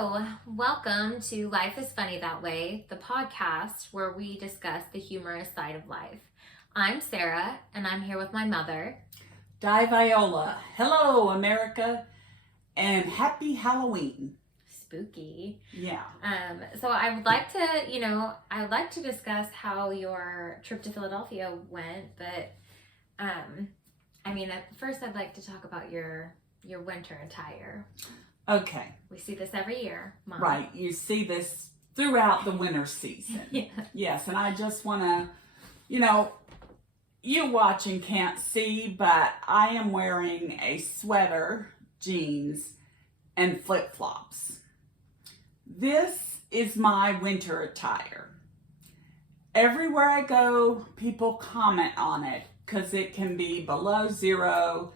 Hello, welcome to Life is Funny That Way, the podcast where we discuss the humorous side of life. I'm Sarah, and I'm here with my mother, Di Viola. Hello, America, and happy Halloween. Spooky. Yeah. So I would like to discuss how your trip to Philadelphia went, but at first I'd like to talk about your winter attire. Okay. We see this every year, Mom. Right. You see this throughout the winter season. Yeah. Yes, and I just want to, you watching can't see, but I am wearing a sweater, jeans, and flip-flops. This is my winter attire. Everywhere I go, people comment on it because it can be below zero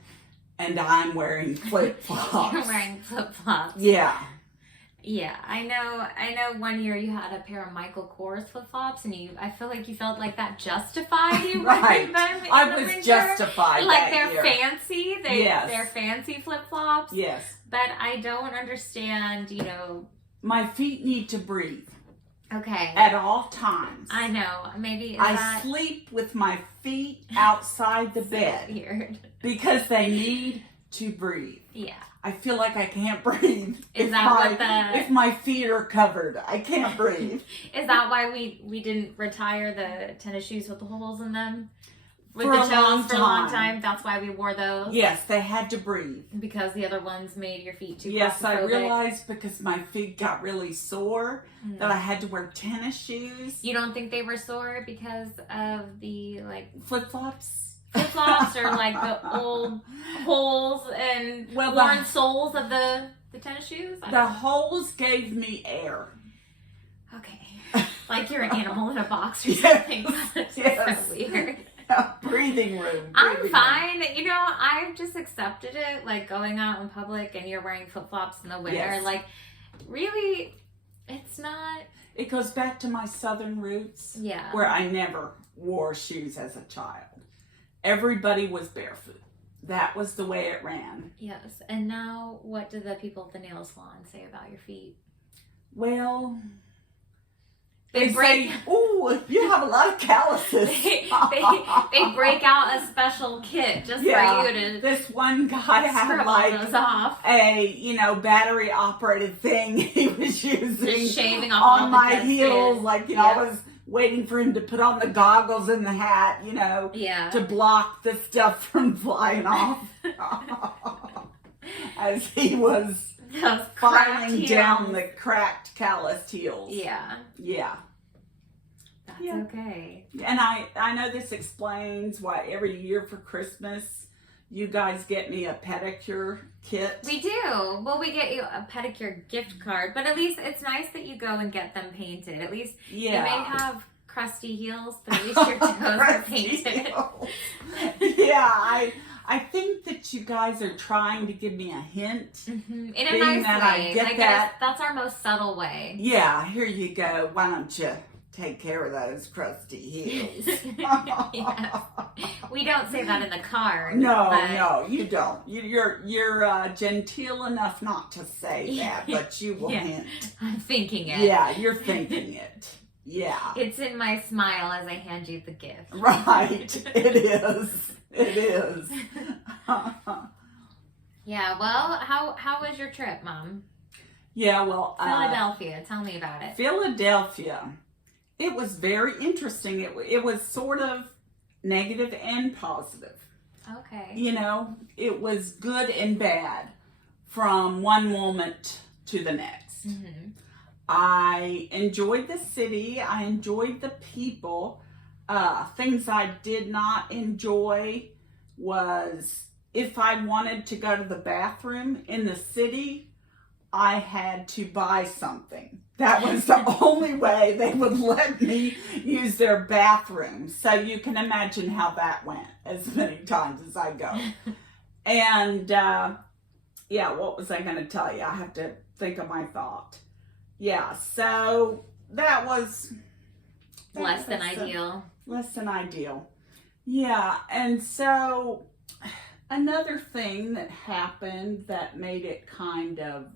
and I'm wearing flip-flops. You're wearing flip-flops. Yeah. Yeah, I know one year you had a pair of Michael Kors flip-flops and I feel like you felt like that justified you wearing them in I the was winter. justified Like that they're year. fancy. Yes. They're fancy flip-flops. Yes. But I don't understand, My feet need to breathe. Okay. At all times. I know. Maybe I sleep with my feet outside the bed. Weird. Because they need to breathe. Yeah. I feel like I can't breathe. If my feet are covered, I can't breathe. Is that why we didn't retire the tennis shoes with the holes in them? With For the a toes long for a long time. time. That's why we wore those. Yes, they had to breathe. Because the other ones made your feet too Yes, I claustrophobic. realized because my feet got really sore that I had to wear tennis shoes. You don't think they were sore because of the Flip-flops? Flip-flops or the old holes and worn soles of the tennis shoes? The holes gave me air. Okay. Like you're an animal in a box or something. That's Yes. so weird. Breathing room. I'm fine. I've just accepted it. Like going out in public and you're wearing flip-flops in the winter. Yes. Like, really, it's not. It goes back to my southern roots. Yeah. Where I never wore shoes as a child. Everybody was barefoot. That was the way it ran. Yes. And now, what do the people at the nail salon say about your feet? Well, They break. say, "Ooh, you have a lot of calluses." they break out a special kit just for you to. This one guy had those off. a battery operated thing he was using Just shaving off all on the my dead heels. skin. Like I was waiting for him to put on the goggles and the hat, to block the stuff from flying off. As he was filing down the cracked, calloused heels. Yeah. Yeah. That's okay. And I know this explains why every year for Christmas you guys get me a pedicure kit. We do. Well, we get you a pedicure gift card, but at least it's nice that you go and get them painted. At least you may have crusty heels, but at least your toes are painted. Yeah, I think that you guys are trying to give me a hint. Mm-hmm. In a nice way. I get that. That's our most subtle way. Yeah, here you go. Why don't you take care of those crusty heels? Yes. We don't say that in the car. No, you don't. You're genteel enough not to say that, but you will hint. I'm thinking it. Yeah, you're thinking it. Yeah. It's in my smile as I hand you the gift. Right. It is. It is. Yeah, well, how was your trip, Mom? Yeah, well... Philadelphia, tell me about it. Philadelphia. It was very interesting. It was sort of negative and positive. Okay. It was good and bad from one moment to the next. Mm-hmm. I enjoyed the city. I enjoyed the people. Things I did not enjoy was if I wanted to go to the bathroom in the city, I had to buy something. That was the only way they would let me use their bathroom. So you can imagine how that went as many times as I go. And what was I going to tell you? I have to think of my thought. Yeah, so that was... Less than ideal. Less than ideal. Yeah, and so another thing that happened that made it kind of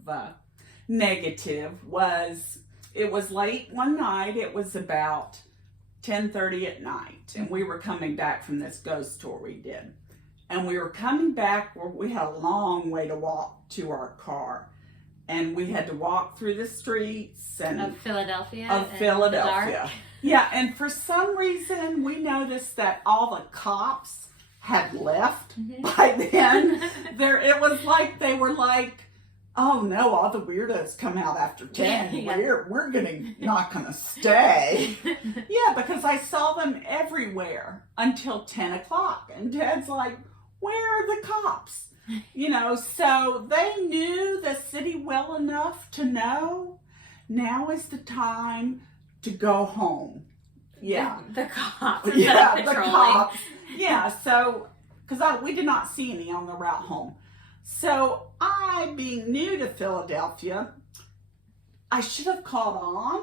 negative was, it was late one night. It was about 10:30 at night, and we were coming back from this ghost tour we did. And we were coming back where we had a long way to walk to our car. And we had to walk through the streets of Philadelphia. Yeah, and for some reason we noticed that all the cops had left by then. It was like they were like, oh no, all the weirdos come out after 10. Yeah. We're not gonna stay. Yeah, because I saw them everywhere until 10 o'clock. And Dad's like, where are the cops? You know, so they knew the city well enough to know now is the time to go home. Yeah. The cops. Yeah, the cops. Yeah, so, because we did not see any on the route home. So I, being new to Philadelphia, I should have caught on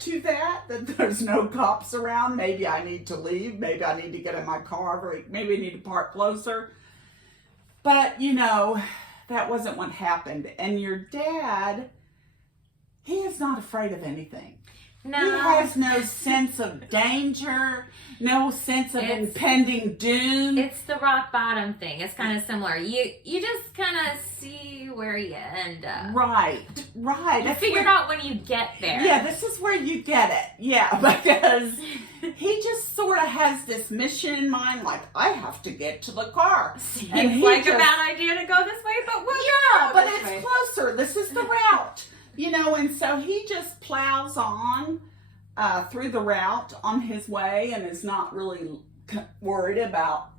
to that there's no cops around. Maybe I need to leave. Maybe I need to get in my car. Maybe I need to park closer. But, you know, that wasn't what happened. And your dad, he is not afraid of anything. No. He has no sense of danger, no sense of impending doom. It's the rock bottom thing. It's kind of similar. You just kind of see where you end up. Right. You figure it out when you get there. Yeah, this is where you get it. Yeah, because he just sort of has this mission in mind, like, I have to get to the car. And it's like a bad idea to go this way, but it's closer. This is the route. You know, and so he just plows on through the route on his way and is not really worried about,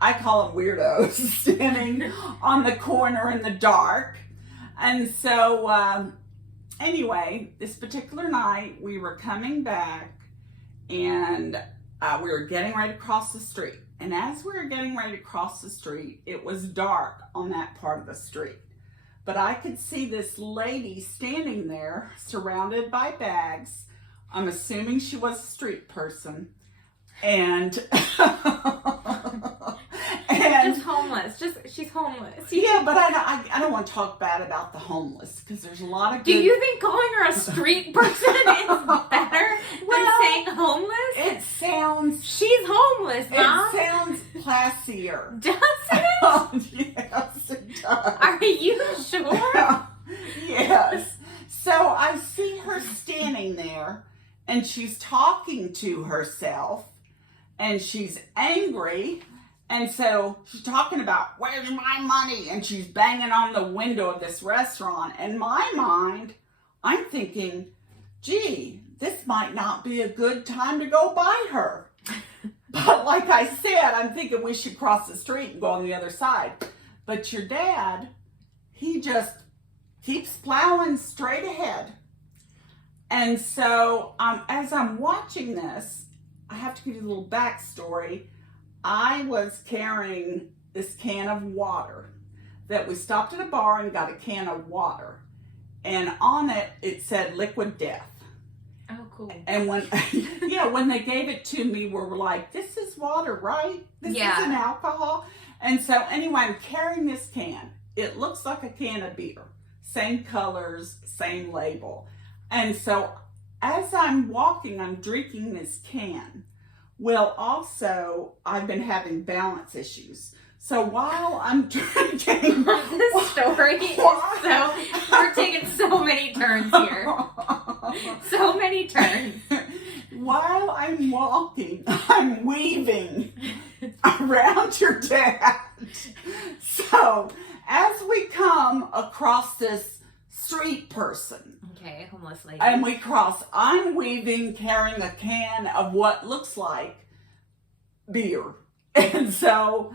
I call them weirdos, standing on the corner in the dark. And so, anyway, this particular night, we were coming back and we were getting ready to cross the street. And as we were getting ready to cross the street, it was dark on that part of the street. But I could see this lady standing there surrounded by bags. I'm assuming she was a street person. And just homeless. She's homeless. Yeah, but I don't want to talk bad about the homeless because there's a lot of good... Do you think calling her a street person is better than saying homeless? It sounds... She's homeless, Mom. It sounds classier. Does it? Yes, it does. Are you sure? Yes. So I see her standing there and she's talking to herself and she's angry. And so she's talking about, where's my money? And she's banging on the window of this restaurant. In my mind, I'm thinking, gee, this might not be a good time to go by her. But like I said, I'm thinking we should cross the street and go on the other side. But your dad, he just keeps plowing straight ahead. And so as I'm watching this, I have to give you a little backstory. I was carrying this can of water that we stopped at a bar and got a can of water. And on it, it said liquid death. Oh, cool. And when they gave it to me, we were like, this is water, right? This isn't alcohol. And so anyway, I'm carrying this can. It looks like a can of beer. Same colors, same label. And so as I'm walking, I'm drinking this can. Well, also, I've been having balance issues. So while I'm drinking... This story is so... We're taking so many turns here. So many turns. While I'm walking, I'm weaving around your dad. So as we come across this street person... Okay, homeless lady. And we cross. I'm weaving, carrying a can of what looks like beer. And so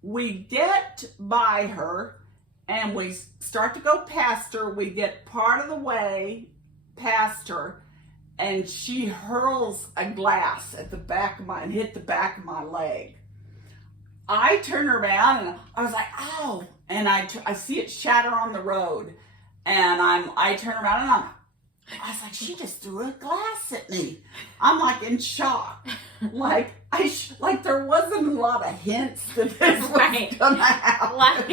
we get by her and we start to go past her. We get part of the way past her and she hurls a glass at the back of and hit the back of my leg. I turn around and I was like, ow. And I see it shatter on the road. And I turn around and I'm I was like, she just threw a glass at me. I'm like in shock. Like there wasn't a lot of hints that this was gonna happen. Like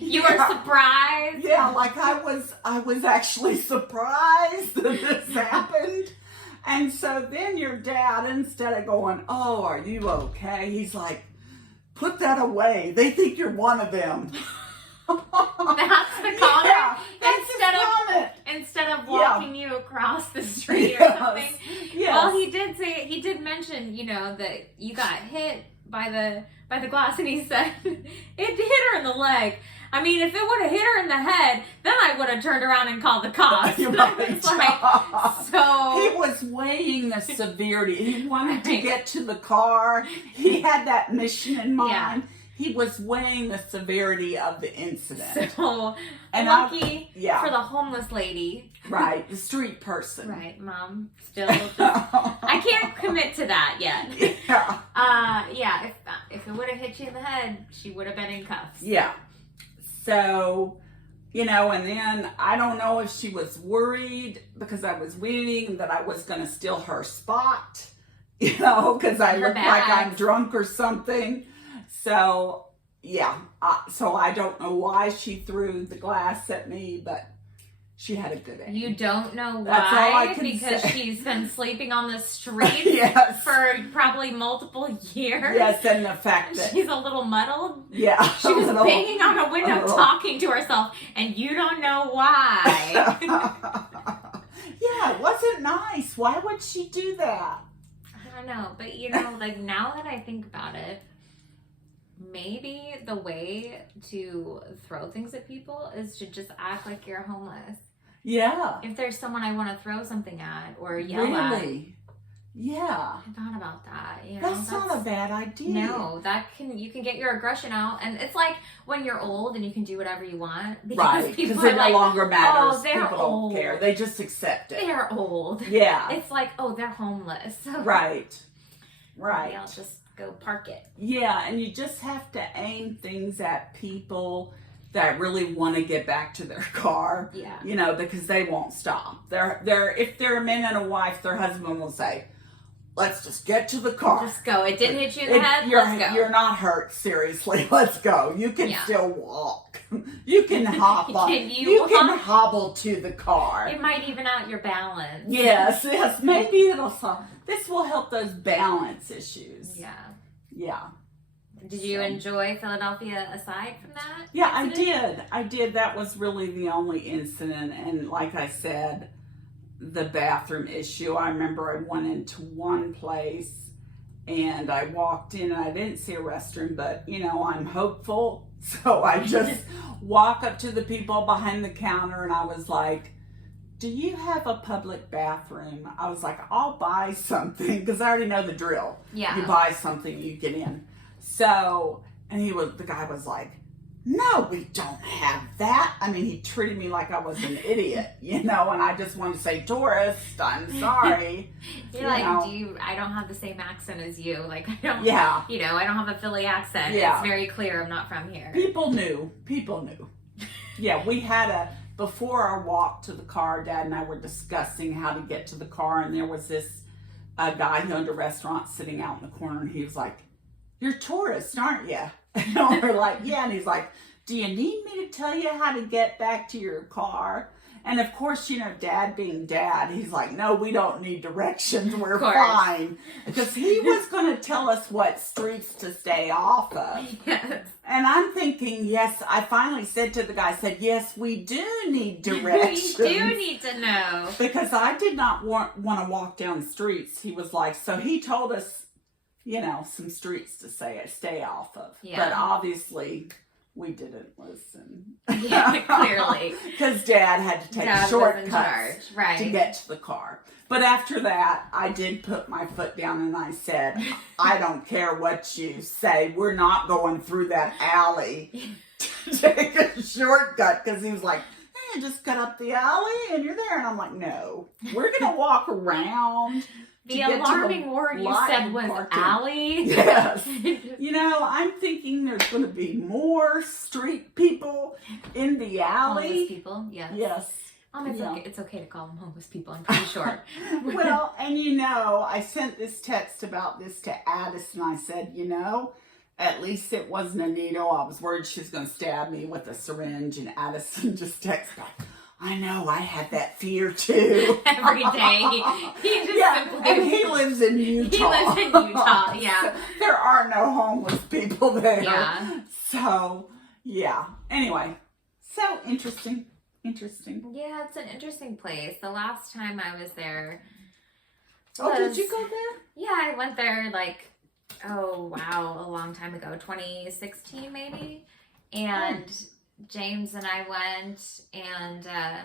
you were surprised. Yeah, like I was actually surprised that this happened. And so then your dad, instead of going, "Oh, are you okay?" He's like, "Put that away. They think you're one of them." That's the comment. Yeah, that's instead of walking you across the street or something. Yes. Well, he did mention, that you got hit by the glass, and he said it hit her in the leg. I mean, if it would have hit her in the head, then I would have turned around and called the cops. Right. So he was weighing the severity. He wanted to get to the car. He had that mission in mind. Yeah. He was weighing the severity of the incident. So, and lucky for the homeless lady. Right, the street person. Right, Mom. Still, I can't commit to that yet. Yeah. If it would have hit you in the head, she would have been in cuffs. Yeah. So, and then I don't know if she was worried because I was weaving that I was going to steal her spot, because I look like I'm drunk or something. So, so I don't know why she threw the glass at me, but she had a good aim. You don't know why? That's all I can because say. She's been sleeping on the streets for probably multiple years. Yes, and the fact that she's a little muddled. Yeah. She was banging on a window talking to herself, and you don't know why. Yeah, it wasn't nice. Why would she do that? I don't know, but now that I think about it, maybe the way to throw things at people is to just act like you're homeless. Yeah. If there's someone I want to throw something at or yell at. Yeah. I thought about that. That's not a bad idea. No, you can get your aggression out, and it's like when you're old and you can do whatever you want. Because people it no like, longer matters. Oh, they're people old. Don't care. They just accept it. They're old. Yeah. It's like, oh, they're homeless. Right. Maybe I'll just go park it. Yeah, and you just have to aim things at people that really want to get back to their car. Yeah. Because they won't stop. If they're a man and a wife, their husband will say, "Let's just get to the car. Just go. It didn't hit you in the head. Let's go. You're not hurt. Seriously, let's go. You can still walk. You can hop on. You can hobble to the car. It might even out your balance. Yes. Maybe this will help those balance issues. Yeah. Did you enjoy Philadelphia aside from that? Yeah, incident? I did. That was really the only incident. And like I said, the bathroom issue. I remember I went into one place and I walked in and I didn't see a restroom, but I'm hopeful. So I just walk up to the people behind the counter and I was like, "Do you have a public bathroom?" I was like, "I'll buy something," because I already know the drill. Yeah. You buy something, you get in. So, and the guy was like, "No, we don't have that." I mean, he treated me like I was an idiot, and I just want to say, "Tourist, I'm sorry." You're like, I don't have the same accent as you. Like, I don't, I don't have a Philly accent. Yeah. It's very clear I'm not from here. People knew. Yeah, we had before our walk to the car, Dad and I were discussing how to get to the car, and there was this guy who owned a restaurant sitting out in the corner, and he was like, "You're tourists, aren't you?" And we're like, "Yeah." And he's like, "Do you need me to tell you how to get back to your car?" And of course, Dad being Dad, he's like, "No, we don't need directions. We're fine." Because he was going to tell us what streets to stay off of. Yes. And I'm thinking, yes, I finally said to the guy, "Yes, we do need directions. We do need to know." Because I did not want to walk down the streets. He was like, so he told us, some streets to stay off of. Yeah. But obviously, we didn't listen. Yeah, clearly. Because Dad had to take shortcuts to get to the car. But after that, I did put my foot down and I said, "I don't care what you say. We're not going through that alley to take a shortcut." Because he was like, "Just cut up the alley and you're there." And I'm like, "No, we're going to walk around." The alarming word you said was alley. Yes. I'm thinking there's going to be more street people in the alley. Homeless people, yes. Yes. It's okay to call them homeless people, I'm pretty sure. Well, and I sent this text about this to Addison. I said, at least it wasn't a needle. I was worried she was going to stab me with a syringe. And Addison just texted back, I know, I had that fear too. Every day. He just simply... And he lives in Utah. He lives in Utah, yeah. So there are no homeless people there. Yeah. So, yeah. Anyway, so interesting. Yeah, it's an interesting place. The last time I was there... Did you go there? Yeah, I went there a long time ago, 2016 maybe. And James and I went, and I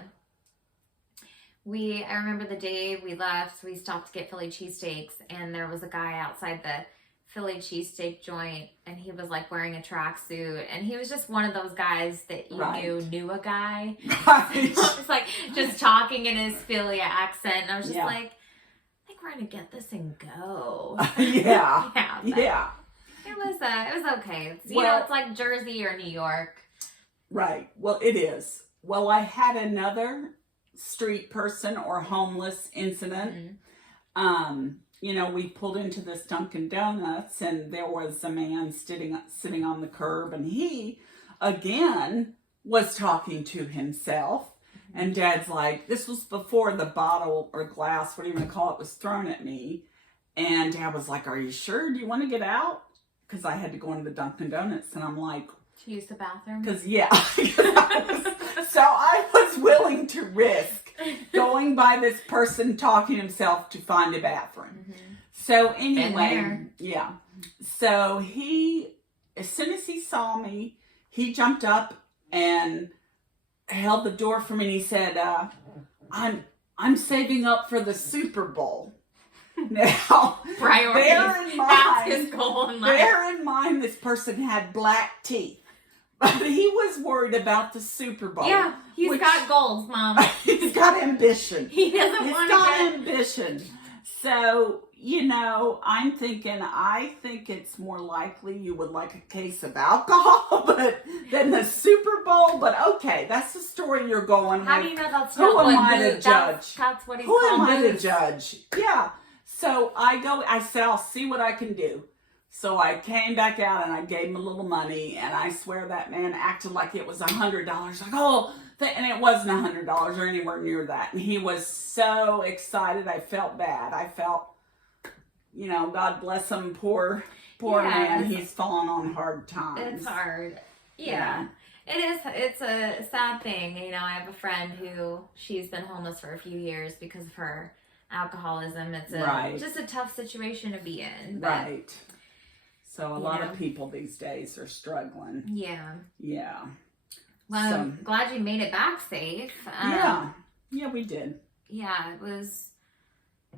remember the day we left, we stopped to get Philly cheesesteaks, and there was a guy outside the Philly cheesesteak joint, and he was like wearing a tracksuit, and he was just one of those guys that you knew a guy. Right. Just like just talking in his Philly accent, and I was just like, I think we're gonna get this and go. Yeah. Yeah. It was okay. It's like Jersey or New York. Right. Well, it is. Well, I had another street person or homeless incident. Mm-hmm. We pulled into this Dunkin' Donuts, and there was a man sitting on the curb, and he, again, was talking to himself. Mm-hmm. And Dad's like, this was before the bottle or glass, whatever you want to call it, was thrown at me. And Dad was like, are you sure? Do you want to get out? Because I had to go into the Dunkin' Donuts, and I'm like... To use the bathroom? Because, so I was willing to risk going by this person talking himself to find a bathroom. Mm-hmm. So anyway, yeah. So as soon as he saw me, he jumped up and held the door for me, and he said, I'm saving up for the Super Bowl. Now, bear in mind, this person had black teeth. But he was worried about the Super Bowl. Yeah, he's got goals, Mom. He's got ambition. He doesn't want to get... ambition. So, I think it's more likely you would like a case of alcohol than the Super Bowl. But okay, that's the story you're going with. How do you know that's not what Who am I to judge? That's what he's Who am I to judge? Yeah. So I said, I'll see what I can do. So I came back out and I gave him a little money, and I swear that man acted like it was $100. Like, and it wasn't $100 or anywhere near that. And he was so excited. I felt bad. I felt, God bless him, poor man. He's fallen on hard times. It's hard. Yeah. It is. It's a sad thing. I have a friend who she's been homeless for a few years because of her alcoholism. It's just a tough situation to be in. But, right. So a lot of people these days are struggling. Yeah. Yeah. Well, I'm glad you made it back safe. Yeah, we did. Yeah, it was,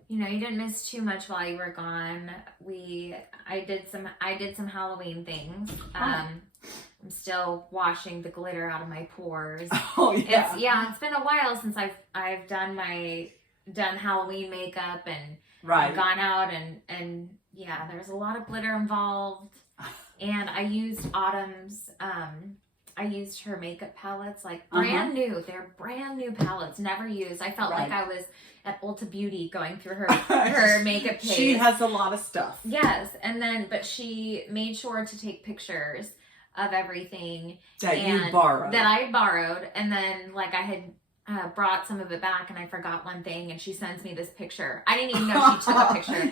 you didn't miss too much while you were gone. I did some Halloween things. I'm still washing the glitter out of my pores. Oh, yeah. It's been a while since I've done Halloween makeup and gone out and yeah, there's a lot of glitter involved. And I used Autumn's, I used her makeup palettes, like brand new. They're brand new palettes, never used. I felt like I was at Ulta Beauty going through her makeup page. She has a lot of stuff. Yes, but she made sure to take pictures of everything. That you borrowed. That I borrowed, and then I had brought some of it back, and I forgot one thing, and she sends me this picture. I didn't even know she took a picture.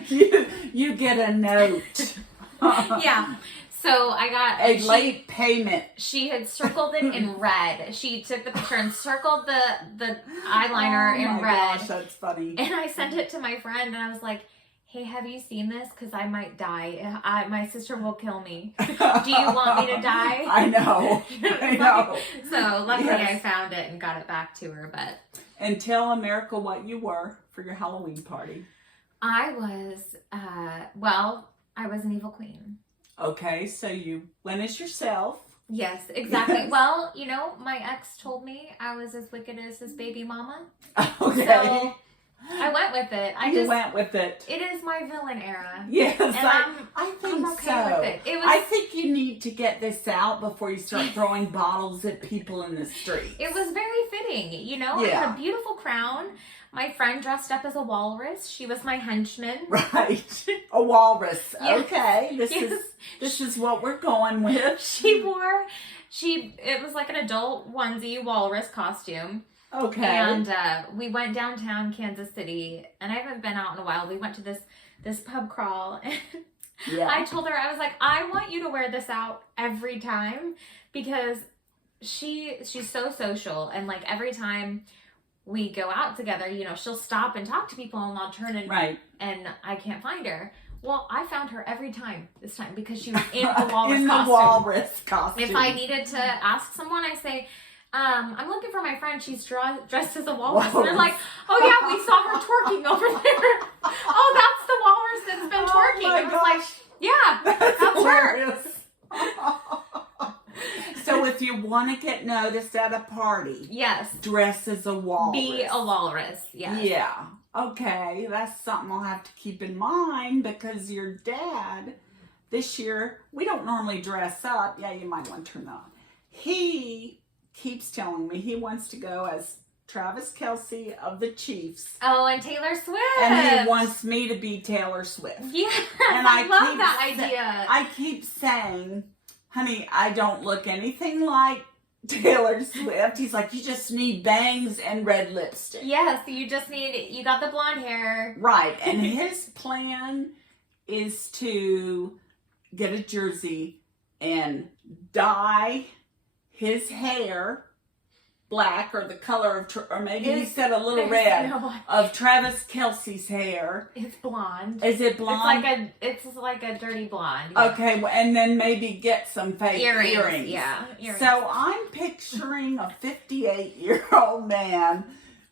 You get a note. Yeah. So I got a late payment. She had circled it in red. She took the picture and circled the eyeliner in red. Gosh, that's funny. And I sent it to my friend, and I was like, "Hey, have you seen this? Because I might die. My sister will kill me. Do you want me to die?" I know. I know. So luckily, I found it and got it back to her. But and tell America what you were for your Halloween party. I was I was an evil queen. Okay, so you went as yourself. Yes, exactly. Yes. Well, my ex told me I was as wicked as his baby mama. Okay. So I went with it. You went with it. It is my villain era. Yes, And I think I'm okay so. with it. I think you need to get this out before you start throwing bottles at people in the street. It was very fitting, I had a beautiful crown. My friend dressed up as a walrus. She was my henchman. Right. A walrus. Yes. Okay. This is what we're going with. It was like an adult onesie walrus costume. Okay. And we went downtown Kansas City, and I haven't been out in a while. We went to this pub crawl, and I told her, I was like, I want you to wear this out every time, because she's so social, and like every time we go out together, she'll stop and talk to people, and I'll turn and I can't find her. Well, I found her every time this time because she was in the walrus costume. If I needed to ask someone, I say, I'm looking for my friend. She's dressed as a walrus. And they're like, oh yeah, we saw her twerking over there. Oh, that's the walrus that's been twerking. I was like, yeah, that's her. So if you want to get noticed at a party, yes, dress as a walrus. Be a walrus. Yes. Yeah. Okay, that's something I'll have to keep in mind, because your dad, this year, we don't normally dress up. Yeah, you might want to turn that on. He keeps telling me he wants to go as Travis Kelce of the Chiefs. Oh, and Taylor Swift. And he wants me to be Taylor Swift. Yeah, and I love that idea. I keep saying, honey, I don't look anything like Taylor Swift. He's like, you just need bangs and red lipstick. Yes, you got the blonde hair. Right, and his plan is to get a jersey and dye his hair black, or the color of, or maybe he said a little red, of Travis Kelce's hair. It's blonde. Is it blonde? It's like a dirty blonde. Yeah. Okay, and then maybe get some fake earrings. Yeah, earrings. So I'm picturing a 58-year-old man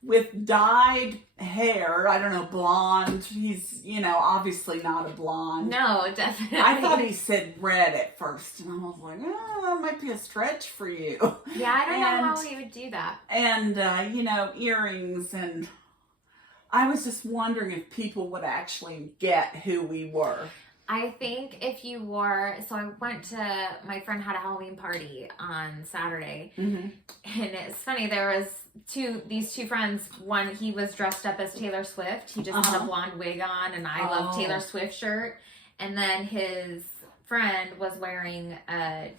with dyed hair. I don't know, blonde. He's, obviously not a blonde. No, definitely. I thought he said red at first, and I was like, oh, that might be a stretch for you. Yeah, I don't know how he would do that. And, earrings, and I was just wondering if people would actually get who we were. I think if you wore, so I went to, my friend had a Halloween party on Saturday, and it's funny, there was these two friends. One, he was dressed up as Taylor Swift. He just had a blonde wig on, and I love Taylor Swift shirt. And then his friend was wearing a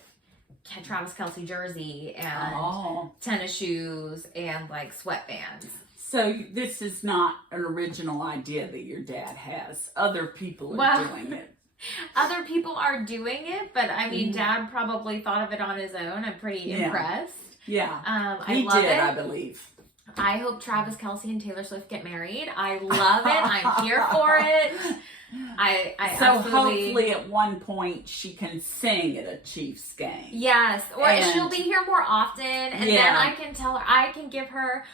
Travis Kelce jersey and tennis shoes and like sweatbands. So this is not an original idea that your dad has. Other people are doing it. Other people are doing it, but I mean, Dad probably thought of it on his own. I'm pretty impressed. Yeah. He love it. I believe. I hope Travis Kelce and Taylor Swift get married. I love it. I'm here for it. So hopefully at one point she can sing at a Chiefs game. Yes, or she'll be here more often, and then I can tell her, I can give her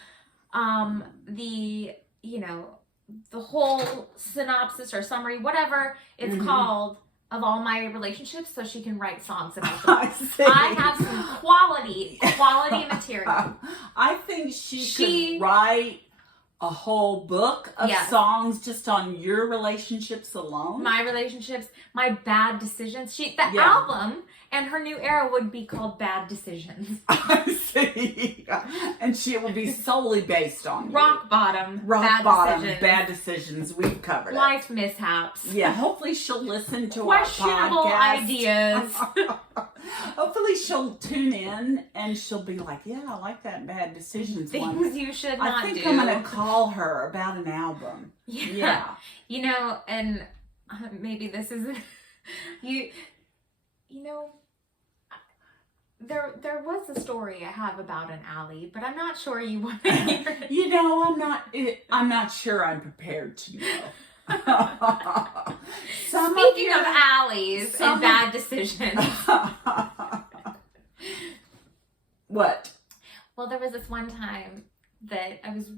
the whole synopsis or summary, whatever it's called, of all my relationships, so she can write songs about them. I have some quality material. I think she could write a whole book of songs just on your relationships alone. My relationships, my bad decisions. The album and her new era would be called Bad Decisions. I see. And she will be solely based on Rock bottom, bad decisions. We've covered life mishaps. Yeah, hopefully she'll listen to our podcast. Questionable ideas. Hopefully she'll tune in and she'll be like, yeah, I like that bad decisions one. Things you should not do. I think I'm going to call her about an album. Yeah. And maybe this isn't... There was a story I have about an alley, but I'm not sure you want to hear it. I'm not sure I'm prepared to know. Speaking of alleys and bad decisions. What? Well, there was this one time that I was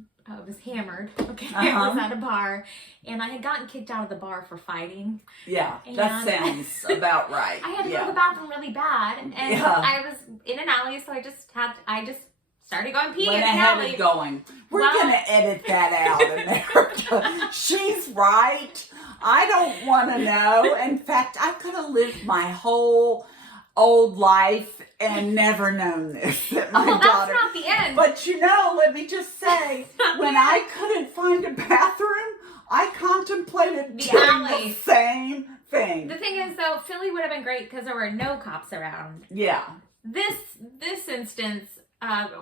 hammered. Okay, I was at a bar, and I had gotten kicked out of the bar for fighting. Yeah, that sounds about right. I had to go to the bathroom really bad, and I was in an alley, so I just started going pee in an alley. We're going to edit that out, America. She's right. I don't want to know. In fact, I could have lived my whole old life and never known this. That my daughter, that's not the end. But let me just say, when I couldn't find a bathroom, I contemplated the doing alley. the same thing. The thing is, though, Philly would have been great because there were no cops around. Yeah. This instance,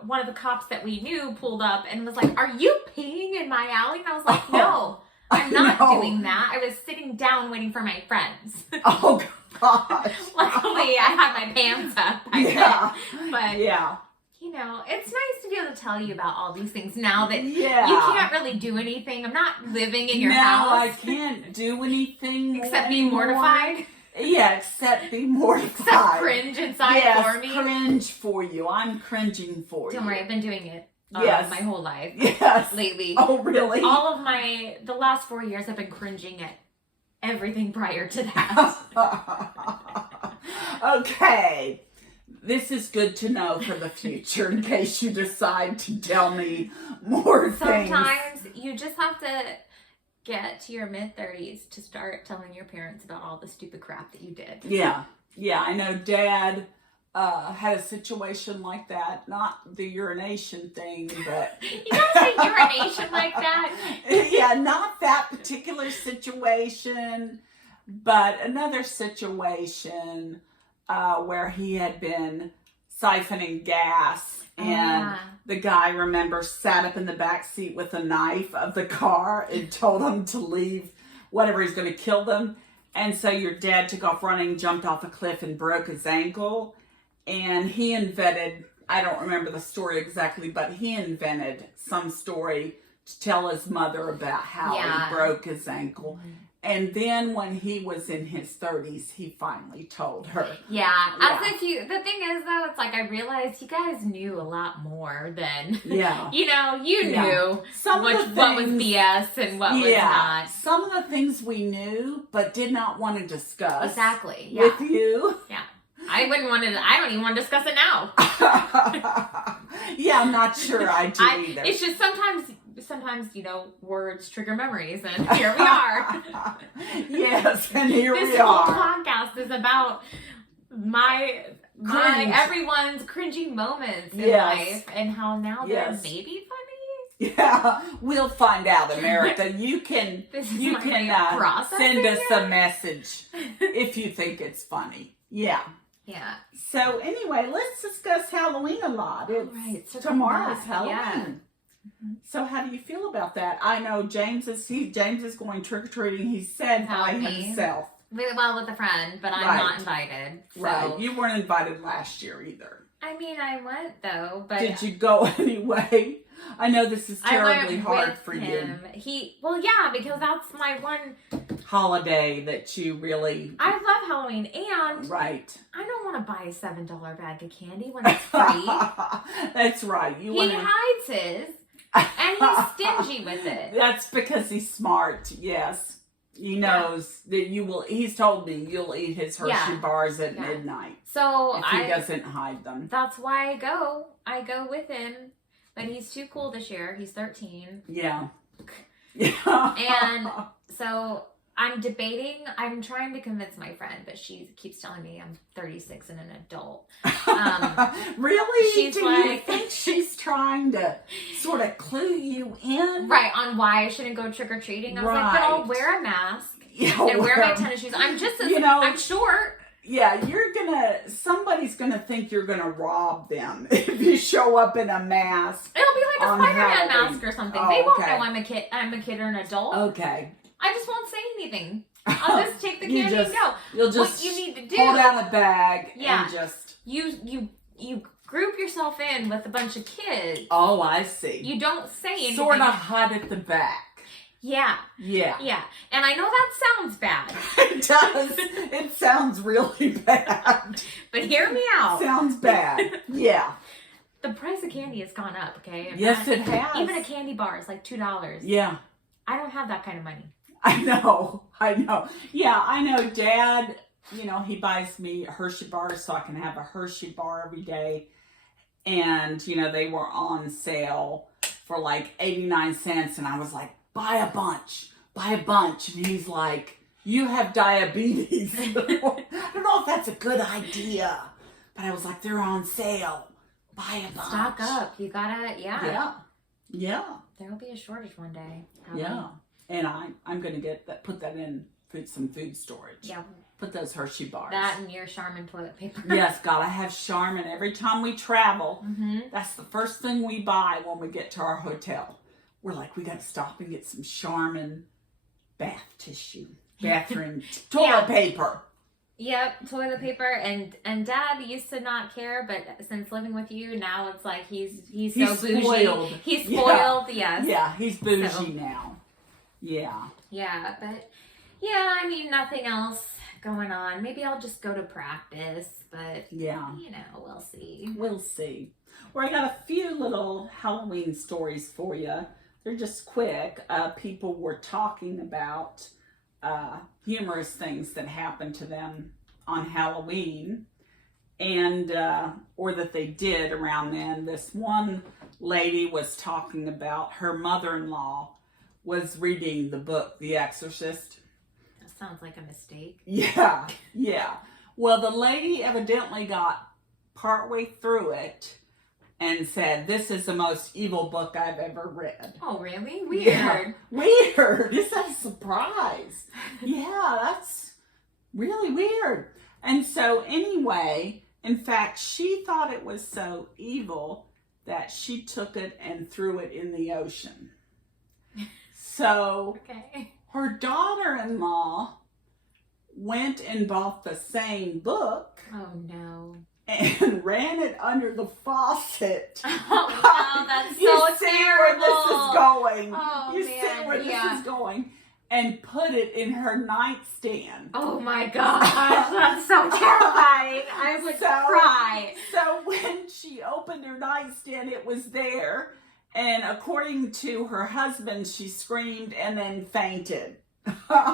one of the cops that we knew pulled up and was like, "Are you peeing in my alley?" And I was like, "No, I'm not doing that. I was sitting down waiting for my friends." Oh, gosh. Luckily, I had my pants up. But yeah. It's nice to be able to tell you about all these things now that you can't really do anything. I'm not living in your house. No, I can't do anything except be mortified. Yeah, except be mortified. Except cringe inside for me. Cringe for you. I'm cringing for you. Don't worry, I've been doing it my whole life. Yes. Lately. Oh, really? All of the last 4 years I've been cringing at everything prior to that. Okay. This is good to know for the future in case you decide to tell me more things. Sometimes you just have to get to your mid-30s to start telling your parents about all the stupid crap that you did. Yeah. Yeah, I know Dad had a situation like that. Not the urination thing, but... You don't say urination like that. Yeah, not that particular situation, but another situation where he had been siphoning gas. And the guy, remember, sat up in the back seat with a knife of the car and told him to leave whatever he's going to kill them. And so your dad took off running, jumped off a cliff, and broke his ankle. And he invented, I don't remember the story exactly, but he invented some story to tell his mother about how he broke his ankle. And then when he was in his 30s, he finally told her. Yeah. As if the thing is, though, it's like I realized you guys knew a lot more than, you knew what was BS and what was not. Some of the things we knew, but did not want to discuss. Exactly. Yeah. With you. Yeah. I don't even want to discuss it now. Yeah, I'm not sure I do either. It's just sometimes, words trigger memories, and here we are. Yes, and here we are. This whole podcast is about everyone's cringing moments in life, and how now they're maybe funny. Yeah, we'll find out, America. You can send us a message if you think it's funny. Yeah. Yeah. So anyway, let's discuss Halloween a lot. It's tomorrow's Halloween. Yeah. Mm-hmm. So how do you feel about that? I know James is going trick-or-treating. He said by himself. Well, with a friend, but I'm not invited. So. Right. You weren't invited last year either. I mean, I went though, but... Did you go anyway? I know this is terribly hard for you. Because that's my one... holiday that you really... I love Halloween, and... Right. I don't want to buy a $7 bag of candy when it's free. That's right. He hides his, and he's stingy with it. That's because he's smart, yes. He knows that he's told me you'll eat his Hershey bars at midnight. So if he doesn't hide them. That's why I go. I go with him. But he's too cool this year. He's 13. Yeah. And so I'm debating. I'm trying to convince my friend, but she keeps telling me I'm 36 and an adult. Really? She's you think she's trying to sort of clue you in? Right, on why I shouldn't go trick-or-treating. I was like, but I'll wear a mask and wear my tennis shoes. I'm just I'm short. Yeah, somebody's gonna think you're gonna rob them if you show up in a mask. It'll be like a Spider-Man mask or something. They won't know I'm a kid or an adult. Okay. I just won't say anything. I'll just take the candy and go. You'll just what you need to do, hold out a bag and just... You group yourself in with a bunch of kids. Oh, I see. You don't say anything. Sort of hide at the back. Yeah. Yeah. Yeah. And I know that sounds bad. It does. It sounds really bad. But hear me out. Sounds bad. Yeah. The price of candy has gone up, okay? Yes, it has. Even a candy bar is like $2. Yeah. I don't have that kind of money. I know. Yeah, I know. Dad, he buys me Hershey bars so I can have a Hershey bar every day. And, they were on sale. for like 89 cents. And I was like, buy a bunch. And he's like, you have diabetes. I don't know if that's a good idea. But I was like, they're on sale. Buy a bunch. Stock up. You gotta, Yeah. There'll be a shortage one day. Yeah. And I'm going to put that in some food storage. Yeah. Put those Hershey bars. That and your Charmin toilet paper. Yes, gotta have Charmin. Every time we travel, Mm-hmm. that's the first thing we buy when we get to our hotel. We're like, we gotta stop and get some Charmin bath tissue, bathroom toilet paper. Yep, toilet paper. And Dad used to not care, but since living with you, now it's like he's so bougie. Spoiled. He's spoiled, yes. Yeah, he's bougie now. Yeah. Yeah, but yeah, I mean, nothing else going on. Maybe I'll just go to practice, but Yeah. We'll see. We'll see. Well, I got a few little Halloween stories for you. They're just quick. People were talking about humorous things that happened to them on Halloween, and or that they did around then. This one lady was talking about her mother-in-law was reading the book The Exorcist. That sounds like a mistake. Yeah. Well, the lady evidently got partway through it and said, this is the most evil book I've ever read. Oh, really? Weird. Yeah, weird. Is that a surprise? Yeah, that's really weird. And so anyway, in fact, she thought it was so evil that she took it and threw it in the ocean. So Okay. her daughter-in-law went and bought the same book Oh, no. and ran it under the faucet. Oh, no, that's You so see terrible. where this is going. Oh, You man, see where this is going. And put it in her nightstand. Oh, my gosh. That's so terrifying. I would cry. So when she opened her nightstand, it was there. And according to her husband, she screamed and then fainted.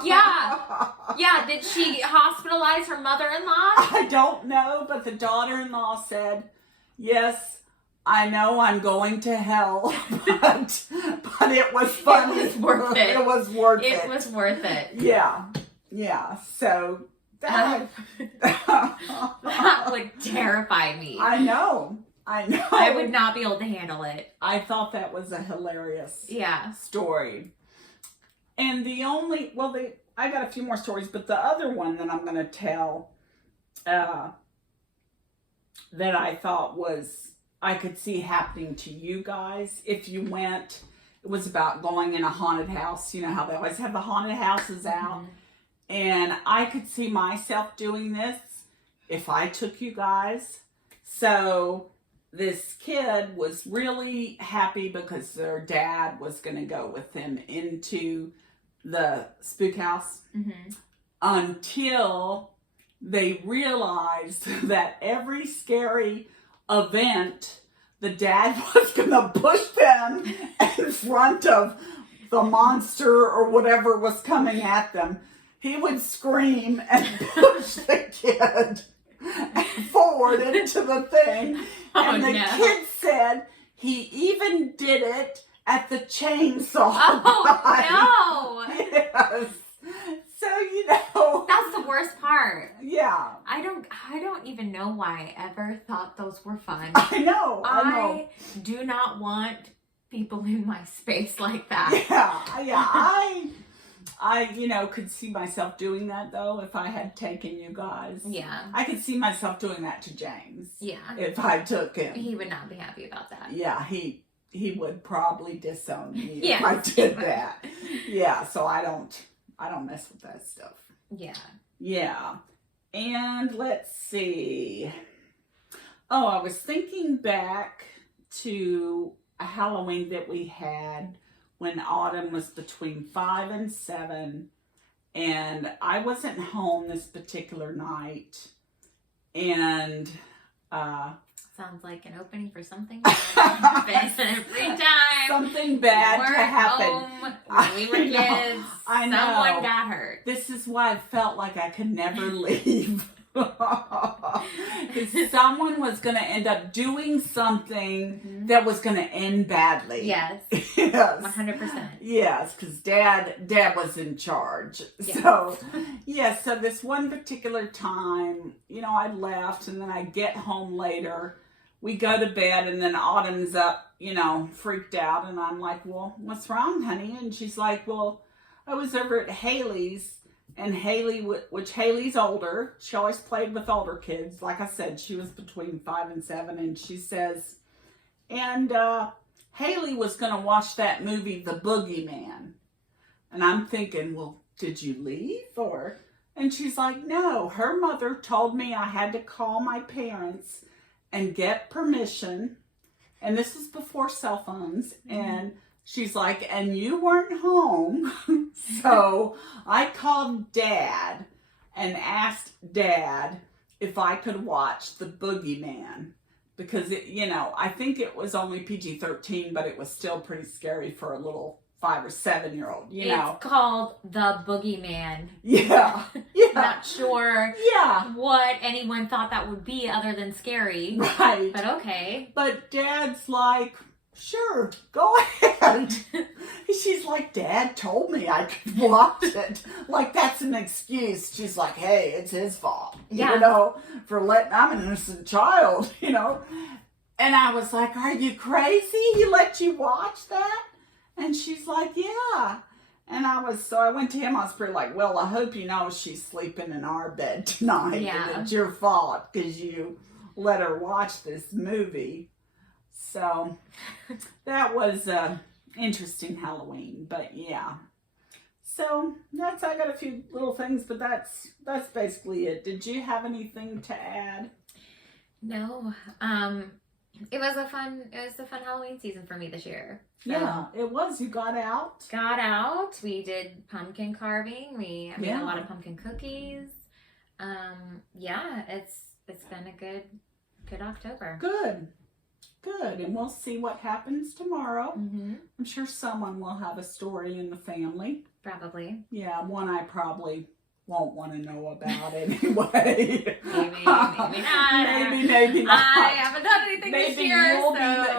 Yeah, did she hospitalize her mother-in-law? I don't know, but the daughter-in-law said, yes, I know I'm going to hell, but it was funny. It was worth it. It was worth it. It was worth it. Yeah. So that That would terrify me. I know. I would not be able to handle it. I thought that was a hilarious story. And I got a few more stories, but the other one that I'm going to tell that I thought I could see happening to you guys if you went. It was about going in a haunted house. You know how they always have the haunted houses out. Mm-hmm. And I could see myself doing this if I took you guys. So this kid was really happy because their dad was going to go with him into the spook house, mm-hmm. until they realized that every scary event, the dad was going to push them in front of the monster or whatever was coming at them. He would scream and push the kid forward into the thing. And the kid said he even did it at the chainsaw. Oh, no. Yes. So, that's the worst part. Yeah. I don't even know why I ever thought those were fun. I know. I do not want people in my space like that. Yeah. I could see myself doing that, though, if I had taken you guys. Yeah. I could see myself doing that to James. Yeah. If I took him. He would not be happy about that. Yeah, he would probably disown me if I did that. Yeah, so I don't mess with that stuff. Yeah. Yeah. And let's see. Oh, I was thinking back to a Halloween that we had when Autumn was between 5 and 7, and I wasn't home this particular night, and sounds like an opening for something to happen every time. Something bad to happen. Home when we were kids. I know. Someone got hurt. This is why I felt like I could never leave. Because someone was going to end up doing something that was going to end badly. Yes. Yes. 100%. Yes, because Dad was in charge. Yes. So, yes, so this one particular time, I left, and then I get home later. We go to bed, and then Autumn's up, freaked out, and I'm like, well, what's wrong, honey? And she's like, well, I was over at Haley's, and Haley, which Haley's older, she always played with older kids. Like I said, she was between 5 and 7, and she says, and Haley was going to watch that movie, The Boogeyman. And I'm thinking, well, did you leave? And she's like, no, her mother told me I had to call my parents and get permission. And this was before cell phones. And she's like, and you weren't home. So I called Dad and asked Dad if I could watch The Boogeyman. Because, I think it was only PG-13, but it was still pretty scary for a little 5 or 7-year-old, It's called The Boogeyman. Yeah. Yeah. Not sure what anyone thought that would be other than scary. Right. But okay. But Dad's like, sure, go ahead. She's like, Dad told me I could watch it. Like, that's an excuse. She's like, hey, it's his fault. Yeah. For letting, I'm an innocent child, And I was like, are you crazy? He let you watch that? And she's like, yeah. And so I went to him. I was pretty like, well, I hope you know she's sleeping in our bed tonight. Yeah. And it's your fault because you let her watch this movie. So that was interesting Halloween. But yeah. So I got a few little things, but that's basically it. Did you have anything to add? No. It was a fun Halloween season for me this year. So. Yeah, it was. You got out. We did pumpkin carving. I made a lot of pumpkin cookies. It's been a good October. Good. And we'll see what happens tomorrow. Mm-hmm. I'm sure someone will have a story in the family. Probably. Yeah, one I probably won't want to know about anyway. Maybe not. Maybe not. I haven't done anything this year,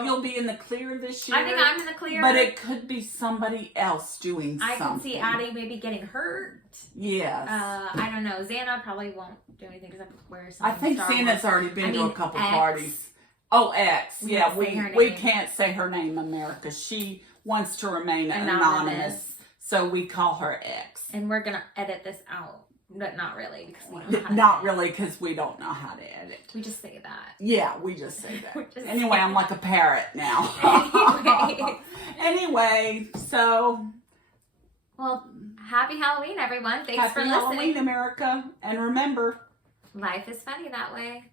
you'll be in the clear this year. I think I'm in the clear. But it could be somebody else doing I something. can see Addie maybe getting hurt. Yes. I don't know. Xana probably won't do anything because I wear some. I think Star Xana's Wars. already been to a couple X. parties. Oh, X. Yeah, we name. can't say her name, America. She wants to remain anonymous. So we call her X. And we're going to edit this out. But not really, because we don't know how to Not edit. really, because we don't know how to edit. We just say that. Yeah, we just say that. Just Anyway, say I'm like a parrot now. Anyway, so... Well, happy Halloween, everyone. Thanks for Happy listening. Halloween, America. And remember... Life is funny that way.